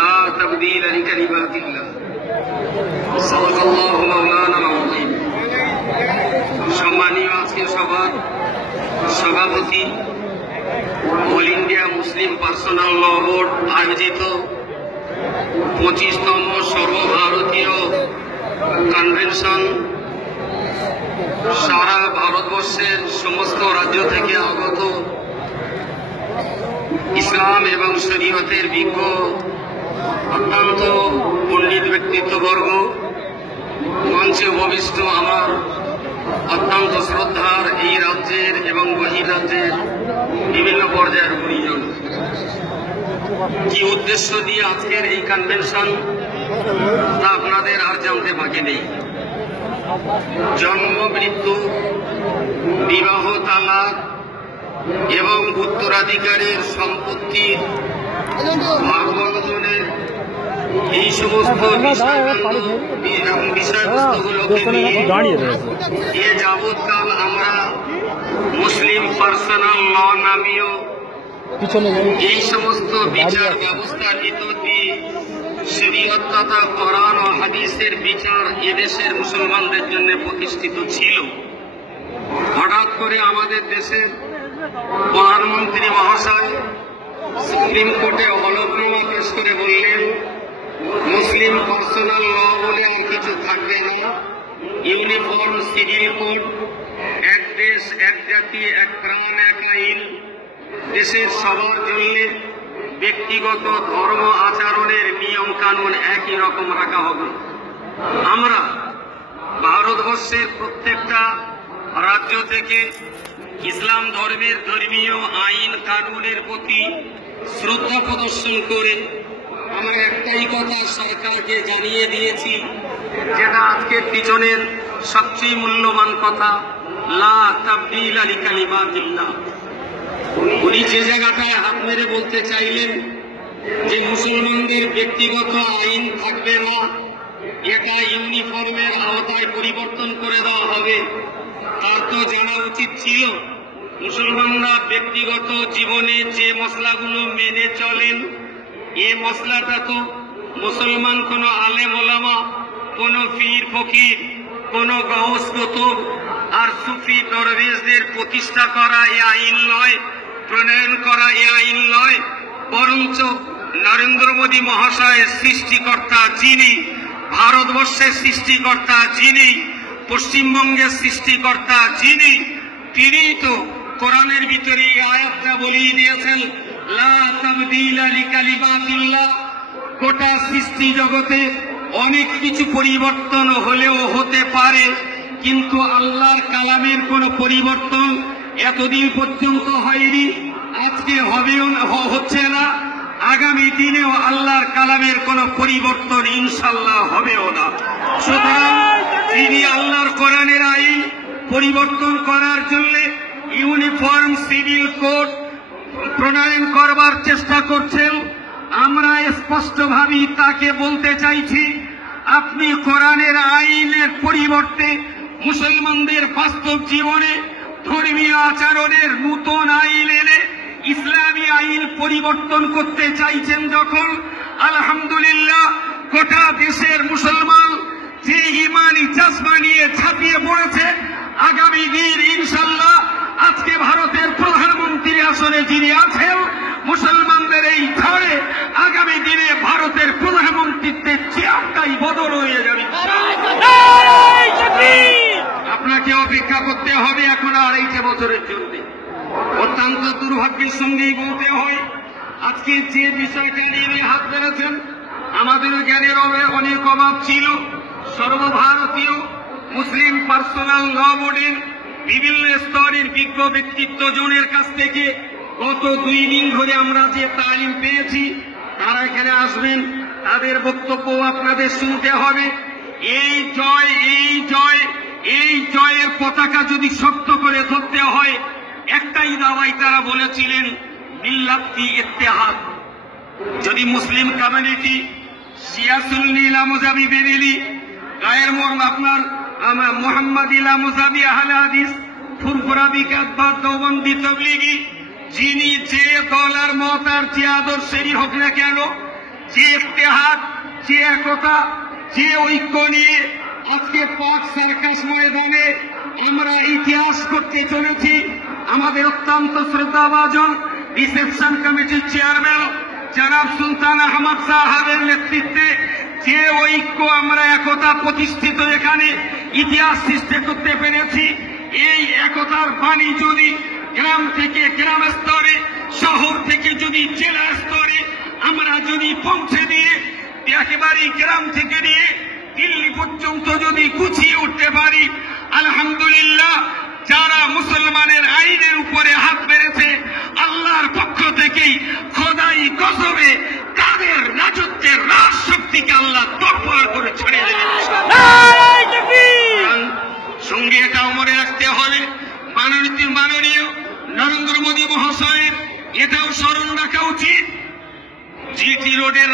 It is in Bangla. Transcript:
লা তাবদীলা লিকালিমাতিল্লাহ। সাদাকাল্লাহু মাওলানাল আযীম। সম্মানীয় আজকের সভার সভাপতি, অল ইন্ডিয়া মুসলিম পার্সোনাল ল বোর্ড আয়োজিত 25তম সর্বভারতীয় কনভেনশন, সারা ভারতবর্ষের সমস্ত রাজ্য থেকে আগত ইসলাম এবং শরীয়তের বিজ্ঞ অত্যন্ত পণ্ডিত ব্যক্তিত্ববর্গ, মঞ্চে উপবিষ্ট আমার অত্যন্ত শ্রদ্ধার এই রাজ্যের এবং বহির্রাজ্যের বিভিন্ন পর্যায়ের গুণীজন, কি উদ্দেশ্য দিয়ে আজকের এই কনভেনশন তা আপনাদের আর জানতে বাকি নেই। জন্ম, মৃত্যু, বিবাহ, তালাক এবং উত্তরাধিকারের সম্পত্তির ভাগ বণ্টনের এই সমস্ত বিষয়বস্তুগুলোকে নিয়ে এ যাবৎকাল আমরা মুসলিম পার্সোনাল ল নামীয় এই সমস্ত বিচার ব্যবস্থার ভিতর দিয়ে শরীয়ত তথা কোরআন ও হাদিসের বিচার এদেশের মুসলমানদের জন্য প্রতিষ্ঠিত ছিল। হঠাৎ করে আমাদের দেশের প্রধানমন্ত্রী মহাশয় সুপ্রিম কোর্টে হলফনামা পেশ করে বললেন, মুসলিম পার্সোনাল ল বলে আর কিছু থাকবে না, ইউনিফর্ম সিভিল কোড, এক দেশ এক জাতি এক প্রাণ এক আইন, দেশের সবার জন্য ব্যক্তিগত ধর্ম আচরণের নিয়ম কানুন একই রকম রাখা হবে। আমরা ভারতবর্ষের প্রত্যেকটা রাজ্য থেকে ইসলাম ধর্মের ধর্মীয় আইন কানুনের প্রতি শ্রদ্ধা প্রদর্শন করে আমরা একটাই কথা সরকারকে জানিয়ে দিয়েছি, যেটা আজকের পিছনের সবচেয়ে মূল্যবান কথা, লা তাবদীলা লিকালিমাতিল্লাহ। উনি যে জায়গাটায় হাত মেরে বলতে চাইলেন যে মুসলমানদের ব্যক্তিগত আইন থাকবে না, এটা ইউনিফর্মের আওতায় পরিবর্তন করে দেওয়া হবে, তার তো জানা উচিত ছিল মুসলমানরা ব্যক্তিগত জীবনে যে মশলাগুলো মেনে চলেন, এ মশলাটা তো মুসলমান কোন আলেম ওলামা, কোন পীর ফকির, কোন গাউস কুতুব আর সুফি দরবেশদের প্রতিষ্ঠা করা এ আইন নয়, প্রণয়ন করা এ আইন নয়, বরঞ্চ নরেন্দ্র মোদী মহাশয়ের সৃষ্টিকর্তা যিনি, ভারতবর্ষের সৃষ্টিকর্তা যিনি, পশ্চিমবঙ্গের সৃষ্টিকর্তা যিনি, তিনিই তো কোরআনের ভিতরে এই আয়াতটা বলিয়ে দিয়েছেন, লা তাবদীলা লিকালিমাতিল্লাহ। গোটা সৃষ্টি জগতে অনেক কিছু পরিবর্তন হলেও হতে পারে, কিন্তু আল্লাহর কালামের কোনো পরিবর্তন এতদিন পর্যন্ত হয়নি, আজকে হবেও হচ্ছে না, আগামী দিনেও আল্লাহর কালামের কোনো পরিবর্তন ইনশাল্লাহ হবেও না। সুতরাং তিনি আল্লাহর কোরআনের আইন পরিবর্তন করার জন্য ইউনিফর্ম সিভিল কোড প্রণয়ন করবার চেষ্টা করছেন। আমরা স্পষ্টভাবে তাকে বলতে চাইছি, আপনি কোরআনের আইনের পরিবর্তে মুসলমানদের বাস্তব জীবনে ধর্মীয় আচরণের নূতন আইন এনে ইসলামী আইন পরিবর্তন করতে চাইছেন যখন, আলহামদুলিল্লাহ গোটা দেশের মুসলমান যে ইমানি জজবা নিয়ে ঝাঁপিয়ে পড়েছে, আগামী দিন ইনশাল্লাহ আজকে ভারতের প্রধানমন্ত্রী আসনে যিনি আছেন, মুসলমানদের এই ঝড়ে আগামী দিনে ভারতের প্রধানমন্ত্রীত্বের চেয়ারটাই বদল হয়ে যাবে। আপনাকে অপেক্ষা করতে হবে এখন 2.5 বছরের জন্য। অত্যন্ত দুর্ভাগ্যের সঙ্গেই বলতে হয়, আজকে যে বিষয়টা নিয়ে হাত বেড়েছেন, আমাদের জ্ঞানের অনেক অভাব ছিল। সর্বভারতীয় মুসলিম পার্সোনাল ল বোর্ডের বিভিন্ন স্তরের বিজ্ঞ ব্যক্তিত্বজনের কাছ থেকে গত 2 দিন ধরে আমরা যে তালিম পেয়েছি, তারা এখানে আসবেন, তাদের বক্তব্য আপনাদের শুনতে হবে। এই জয় এই জয় এই জয়ের পতাকা যদি শক্ত করে ধরতে হয়, একটাই দাওয়াই তারা বলেছিলেন, মিল্লাতি ইত্তেহাদ। যদি মুসলিম কমিউনিটি শিয়া সুন্নি লামুজাবি বেরেলি গায়ের মর্ম আপনার মোহাম্মদী লামুজাবি আহলে হাদিস ফুরফুরা বিকাতবাদ দেওবন্দি তবলিগি, যিনি যে দল আর মত আর যে আদর্শেরই হোক না কেন, যে ইত্তেহাদ, যে একতা, যে ঐক্য নিয়ে আজকে পাক সার্কাস ময়দানে আমরা ইতিহাস করতে চলেছি। আমাদের অত্যন্ত শ্রদ্ধাভাজন রিসেপশন কমিটির চেয়ারম্যান জনাব সুলতান আহমদ সাহেবের নেতৃত্বে যে ঐক্য আমরা একতা প্রতিষ্ঠিত এখানে ইতিহাস সৃষ্টি করতে পেরেছি, এই একতার বাণী যদি গ্রাম থেকে গ্রাম স্তরে, শহর থেকে যদি জেলা স্তরে আমরা যদি পৌঁছে দিয়ে একেবারে গ্রাম থেকে নিয়ে দিল্লি পর্যন্ত যদি গুছিয়ে উঠতে পারি, আলহামদুলিল্লাহ যারা মুসলমানের আইনের উপরে হাত মেরেছে আল্লাহর পক্ষ থেকেই খোদাই গজবে তাদের রাজত্বের রাজ শক্তিকে আল্লাহ তরফার করে ছড়িয়ে দেবেন। সঙ্গে এটাও মনে রাখতে হবে, মাননীয় নরেন্দ্র মোদী মহাশয়ের এটাও স্মরণ রাখা উচিত, জিটি রোডের